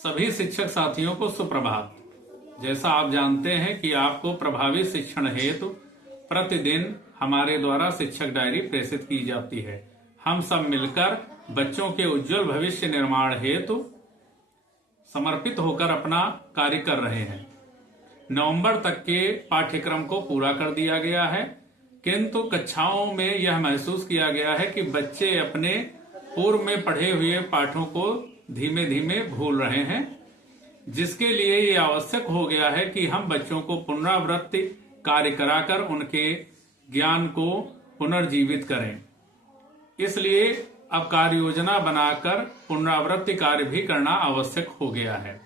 सभी शिक्षक साथियों को सुप्रभात। जैसा आप जानते हैं कि आपको प्रभावी शिक्षण हेतु प्रतिदिन हमारे द्वारा शिक्षक डायरी प्रेषित की जाती है। हम सब मिलकर बच्चों के उज्जवल भविष्य निर्माण हेतु समर्पित होकर अपना कार्य कर रहे हैं। नवंबर तक के पाठ्यक्रम को पूरा कर दिया गया है, किंतु कक्षाओं में यह महसूस किया गया है कि बच्चे अपने पूर्व में पढ़े हुए पाठों को धीमे धीमे भूल रहे हैं, जिसके लिए ये आवश्यक हो गया है कि हम बच्चों को पुनरावृत्ति कार्य कराकर उनके ज्ञान को पुनर्जीवित करें। इसलिए अब कार्य योजना बनाकर पुनरावृत्ति कार्य भी करना आवश्यक हो गया है।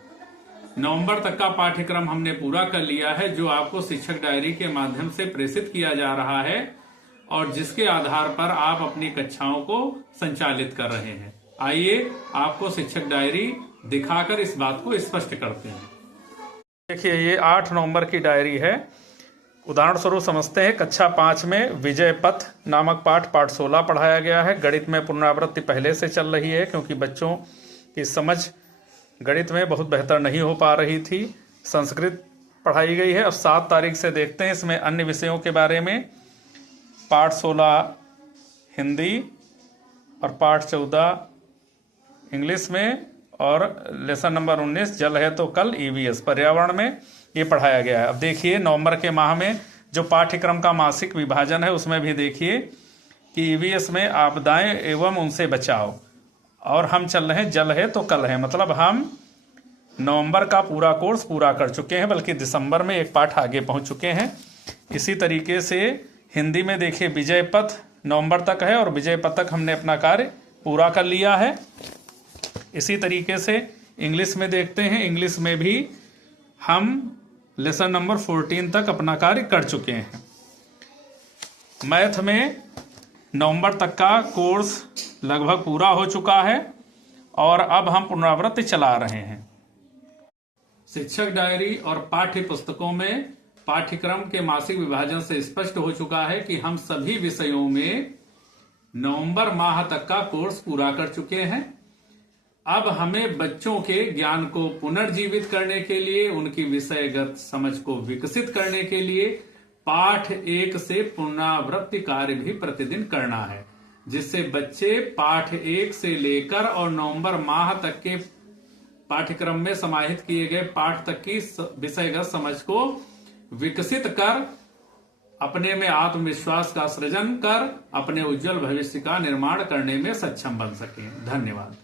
नवंबर तक का पाठ्यक्रम हमने पूरा कर लिया है, जो आपको शिक्षक डायरी के माध्यम से प्रेषित किया जा रहा है और जिसके आधार पर आप अपनी कक्षाओं को संचालित कर रहे हैं। आइए आपको शिक्षक डायरी दिखाकर इस बात को स्पष्ट करते हैं। देखिए, ये 8 नवंबर की डायरी है। उदाहरण स्वरूप समझते हैं। कक्षा 5 में विजय पथ नामक पाठ 16 पढ़ाया गया है। गणित में पुनरावृत्ति पहले से चल रही है, क्योंकि बच्चों की समझ गणित में बहुत बेहतर नहीं हो पा रही थी। संस्कृत पढ़ाई गई है। अब 7 तारीख से देखते हैं इसमें अन्य विषयों के बारे में। पाठ 16 हिंदी और पाठ 14 इंग्लिश में और लेसन नंबर 19 जल है तो कल EVS पर्यावरण में ये पढ़ाया गया है। अब देखिए, नवंबर के माह में जो पाठ्यक्रम का मासिक विभाजन है उसमें भी देखिए कि EVS में आपदाएं एवं उनसे बचाव, और हम चल रहे हैं जल है तो कल है। मतलब हम नवंबर का पूरा कोर्स पूरा कर चुके हैं, बल्कि दिसंबर में एक पाठ आगे पहुंच चुके हैं। इसी तरीके से हिंदी में देखिए, विजय पथ नवंबर तक है और विजय पथ तक हमने अपना कार्य पूरा कर लिया है। इसी तरीके से इंग्लिश में देखते हैं। इंग्लिश में भी हम लेसन नंबर 14 तक अपना कार्य कर चुके हैं। मैथ में नवंबर तक का कोर्स लगभग पूरा हो चुका है और अब हम पुनरावृत्ति चला रहे हैं। शिक्षक डायरी और पाठ्य पुस्तकों में पाठ्यक्रम के मासिक विभाजन से स्पष्ट हो चुका है कि हम सभी विषयों में नवंबर माह तक का कोर्स पूरा कर चुके हैं। अब हमें बच्चों के ज्ञान को पुनर्जीवित करने के लिए, उनकी विषयगत समझ को विकसित करने के लिए पाठ 1 से पुनरावृत्ति कार्य भी प्रतिदिन करना है, जिससे बच्चे पाठ 1 से लेकर और नवंबर माह तक के पाठ्यक्रम में समाहित किए गए पाठ तक की विषयगत समझ को विकसित कर अपने में आत्मविश्वास का सृजन कर अपने उज्जवल भविष्य का निर्माण करने में सक्षम बन सकें। धन्यवाद।